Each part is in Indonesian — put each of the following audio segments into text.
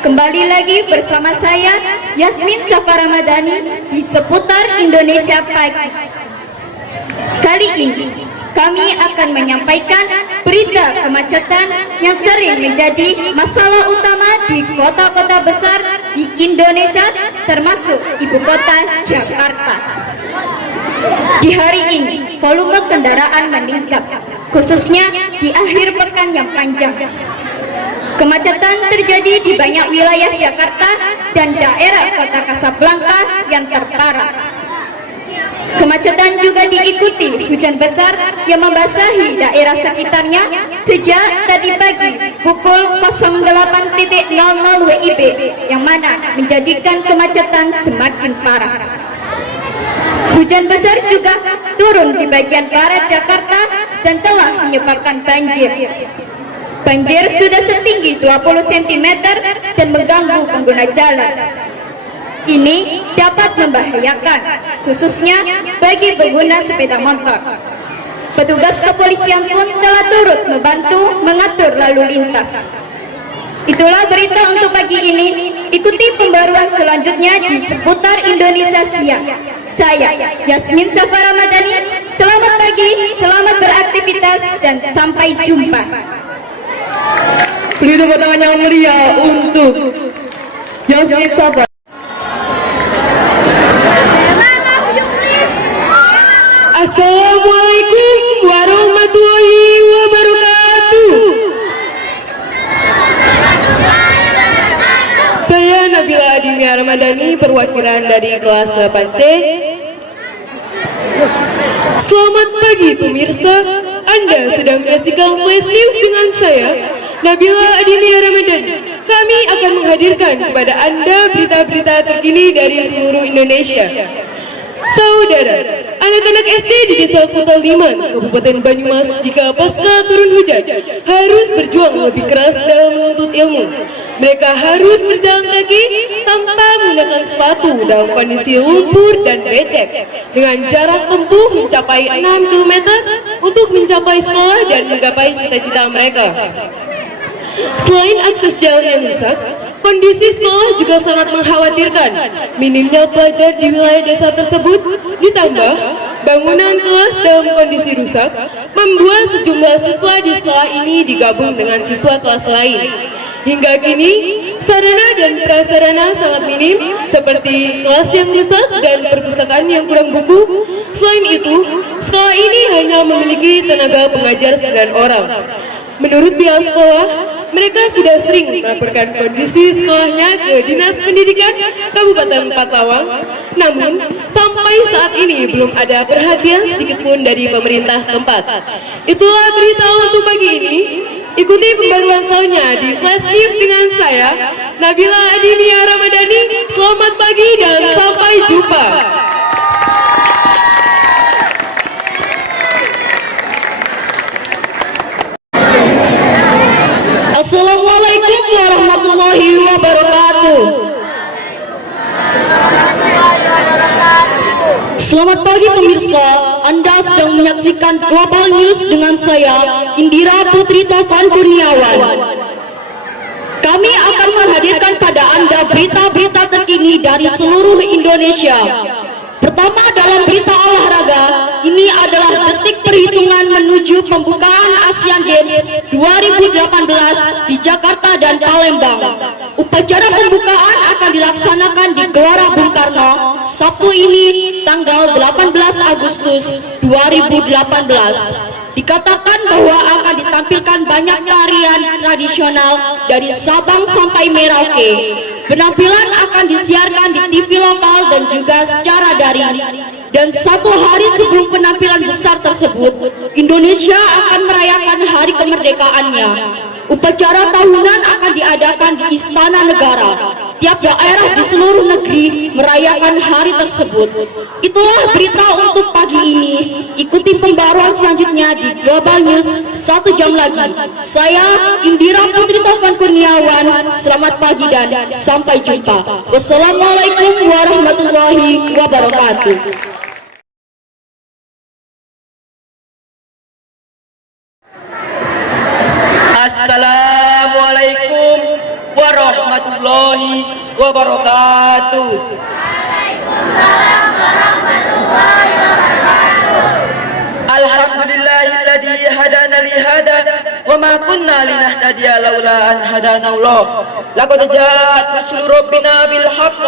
Kembali lagi bersama saya Yasmin Safar Ramadhani di Seputar Indonesia Pagi. Kali ini kami akan menyampaikan berita kemacetan yang sering menjadi masalah utama di kota-kota besar di Indonesia, termasuk ibu kota Jakarta. Di hari ini volume kendaraan meningkat, khususnya di akhir pekan yang panjang. Kemacetan terjadi di banyak wilayah Jakarta dan daerah kota Kasablanka yang terparah. Kemacetan juga diikuti hujan besar yang membasahi daerah sekitarnya sejak tadi pagi pukul 08.00 WIB, yang mana menjadikan kemacetan semakin parah. Hujan besar juga turun di bagian barat Jakarta dan telah menyebabkan banjir. Banjir sudah setinggi 20 cm dan mengganggu pengguna jalan. Ini dapat membahayakan, khususnya bagi pengguna sepeda motor. Petugas kepolisian pun telah turut membantu mengatur lalu lintas. Itulah berita untuk pagi ini. Ikuti pembaruan selanjutnya di Seputar Indonesia Siang. Saya Yasmin Safar Ramadhani. Selamat pagi, selamat beraktivitas, dan sampai jumpa. Beri tepuk tangan yang meriah untuk Yasmin Safar. Assalamualaikum warahmatullahi wabarakatuh. Saya Nabila Adimia Ramadhani, perwakilan dari kelas 8C. Selamat pagi pemirsa, Anda sedang menyaksikan Flash News dengan saya, Nabila Adimia Ramadhani. Kami akan menghadirkan kepada Anda berita-berita terkini dari seluruh Indonesia. Saudara, anak-anak SD di Desa Kuta Liman, Kabupaten Banyumas, jika pasca turun hujan, harus berjuang lebih keras dalam menuntut ilmu. Mereka harus berjalan kaki tanpa menggunakan sepatu dalam kondisi lumpur dan becek, dengan jarak tempuh mencapai 6 km untuk mencapai sekolah dan menggapai cita-cita mereka. Selain akses jalan yang rusak, kondisi sekolah juga sangat mengkhawatirkan. Minimnya pelajar di wilayah desa tersebut, ditambah bangunan kelas dalam kondisi rusak, membuat sejumlah siswa di sekolah ini digabung dengan siswa kelas lain. Hingga kini, sarana dan prasarana sangat minim, seperti kelas yang rusak dan perpustakaan yang kurang buku. Selain itu, sekolah ini hanya memiliki tenaga pengajar 9 orang. Menurut pihak sekolah, mereka sudah sering melaporkan kondisi sekolahnya ke Dinas Pendidikan Kabupaten Patawang, namun sampai saat ini belum ada perhatian sedikitpun dari pemerintah setempat. Itulah berita untuk pagi ini. Ikuti pembaruan selanjutnya di Flash News dengan saya, Nabila Adimia Ramadhani. Selamat pagi dan sampai jumpa. Assalamualaikum warahmatullahi wabarakatuh. Selamat pagi pemirsa, Anda sedang menyaksikan Global News dengan saya, Indira Putri Taufan Kurniawan. Kami akan menghadirkan pada Anda berita-berita terkini dari seluruh Indonesia. Pertama, dalam berita olahraga, ini adalah detik perhitungan menuju pembukaan Asian Games 2018 di Jakarta dan Palembang. Upacara pembukaan akan dilaksanakan di Gelora Bung Karno Sabtu ini tanggal 18 Agustus 2018. Dikatakan bahwa akan ditampilkan banyak tarian tradisional dari Sabang sampai Merauke. Penampilan akan disiarkan di TV lokal dan juga secara daring. Dan satu hari sebelum penampilan besar tersebut, Indonesia akan merayakan hari kemerdekaannya. Upacara tahunan akan diadakan di Istana Negara. Tiap daerah di seluruh negeri merayakan hari tersebut. Itulah berita untuk pagi ini. Ikuti pembaruan selanjutnya di Global News 1 jam lagi. Saya Indira Putri Taufan Kurniawan. Selamat pagi dan sampai jumpa. Wassalamualaikum warahmatullahi wabarakatuh. Assalamualaikum warahmatullahi warahmatullahi wabarakatuh. Alhamdulillahilladzi hadana li hada wa ma kunna linahtadiya laula an hadana Allah. Laqad ja'at rusul rabbina bil haqq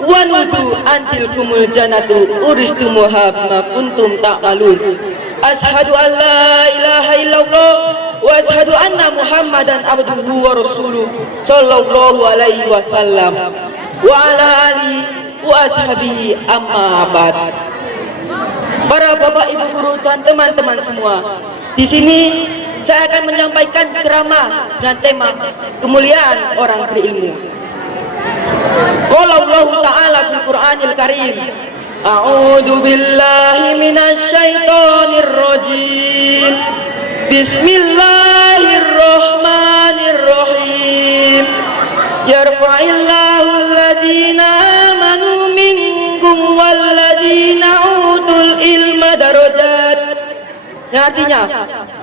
wa nudu antil kumul jannatu uristumuha bima kuntum ta'malun. Ashhadu an la ilaha illallah wa ashhadu anna Muhammadan abduhu wa rasuluh sallallahu alaihi wasallam wa ala alihi wa ashabihi amma ba'd. Para bapak, ibu guru dan teman-teman semua, di sini saya akan menyampaikan ceramah dengan tema kemuliaan orang berilmu. Qala Allah Ta'ala fil Qur'anil Karim, A'udzu billahi minasy syaithanir rajim. Bismillahirrahmanirrahim. Yarfa'illahu alladhina amanu minkum walladhina utul ilma darajat. Yang artinya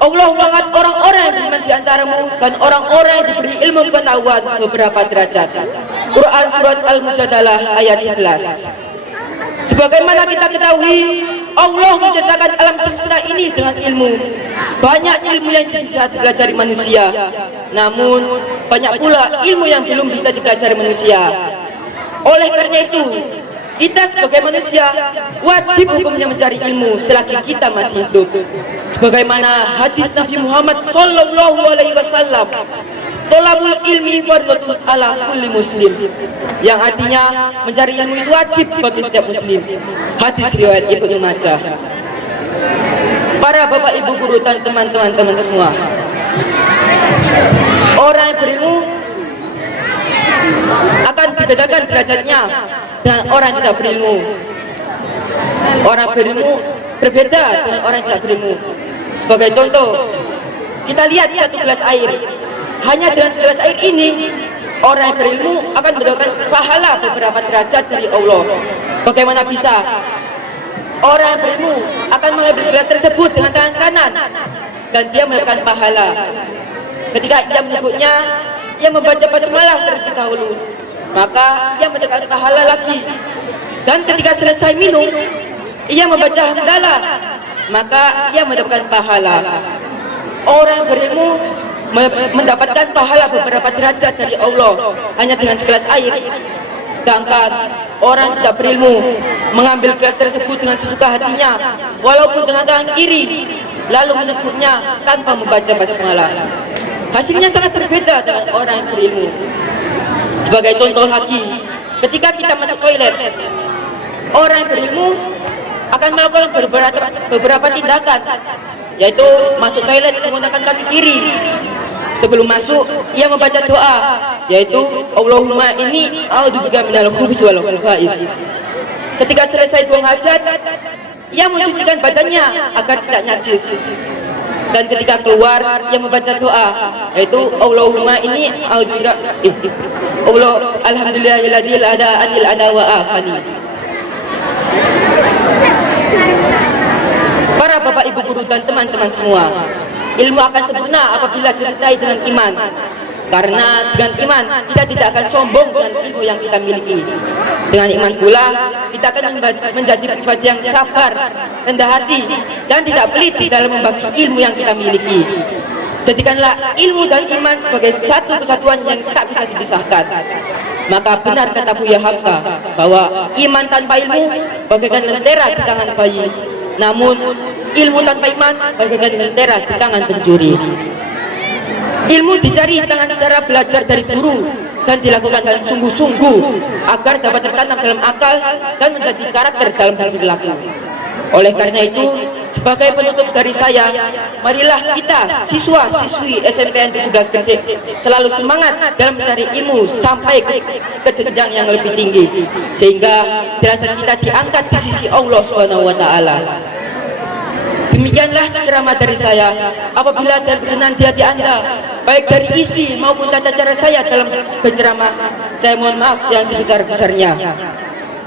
Allah mengangkat orang-orang yang beriman di antaramu dan orang-orang yang diberi ilmu pengetahuan beberapa derajat. Quran surat Al-Mujadalah ayat 11. Sebagaimana kita ketahui, Allah menciptakan alam semesta ini dengan ilmu. Banyak ilmu yang bisa dipelajari manusia, namun banyak pula ilmu yang belum bisa dipelajari manusia. Oleh karena itu, kita sebagai manusia wajib hukumnya mencari ilmu selagi kita masih hidup. Sebagaimana hadis Nabi Muhammad sallallahu alaihi wasallam, tolabul ilmi fardhatun ala kulli muslim, yang artinya mencari ilmu itu wajib bagi setiap muslim. Hadis riwayat Ibnu Majah. Para bapak, ibu guru dan teman-teman semua, orang yang berilmu akan dibedakan derajatnya dengan orang yang tidak berilmu. Orang berilmu berbeda dengan orang yang tidak berilmu. Sebagai contoh, kita lihat satu gelas air. Hanya dengan segelas air ini, orang yang berilmu akan mendapatkan pahala beberapa derajat dari Allah. Bagaimana bisa? Orang yang berilmu akan mengambil gelas tersebut dengan tangan kanan dan dia mendapatkan pahala. Ketika ia menyebutnya, ia membaca basmalah terlebih dahulu, maka ia mendapatkan pahala lagi. Dan ketika selesai minum, ia membaca hamdalah, maka ia mendapatkan pahala. Orang yang berilmu mendapatkan pahala beberapa derajat dari Allah hanya dengan segelas air. Sedangkan orang yang tidak berilmu mengambil gelas tersebut dengan sesuka hatinya, walaupun dengan tangan kiri, lalu menyebutnya tanpa membaca basmalah. Hasilnya sangat berbeda dengan orang yang berilmu. Sebagai contoh lagi, ketika kita masuk toilet, orang yang berilmu akan melakukan beberapa tindakan, yaitu masuk toilet menggunakan kaki kiri. Sebelum masuk, ia membaca doa, yaitu Allahumma inni a'udzubika minal khubuthi wal khaba'is. Ketika selesai buang hajat, ia mencucikan badannya agar tidak najis. Dan ketika keluar, ia membaca doa, yaitu Allahumma inni a'udzubika alhamdulillahilladzi la ilaha illa huwa wa afani. Para bapak, ibu guru dan teman-teman semua, ilmu akan sempurna apabila disertai dengan iman. Karena dengan iman kita tidak akan sombong dengan ilmu yang kita miliki. Dengan iman pula kita akan menjadi pribadi yang sabar, rendah hati, dan tidak pelit di dalam membagi ilmu yang kita miliki. Jadikanlah ilmu dan iman sebagai satu kesatuan yang tak bisa dipisahkan. Maka benar kata Buya Hamka bahwa iman tanpa ilmu bagaikan lentera di tangan bayi, namun ilmu tanpa iman bagaikan lentera di tangan pencuri. Ilmu dicari dengan cara belajar dari guru dan dilakukan dengan sungguh-sungguh agar dapat tertanam dalam akal dan menjadi karakter dalam perilaku. Oleh karena itu, sebagai penutup dari saya, marilah kita siswa-siswi SMPN 17 Gresik selalu semangat dalam mencari ilmu sampai ke jenjang yang lebih tinggi, sehingga derajat kita diangkat di sisi Allah Subhanahu wa taala. Demikianlah ceramah dari saya. Apabila ada berkenan di hati Anda, baik dari isi maupun tata cara saya dalam berceramah, saya mohon maaf yang sebesar-besarnya.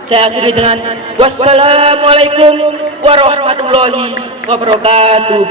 Saya akhiri dengan wassalamualaikum warahmatullahi wabarakatuh.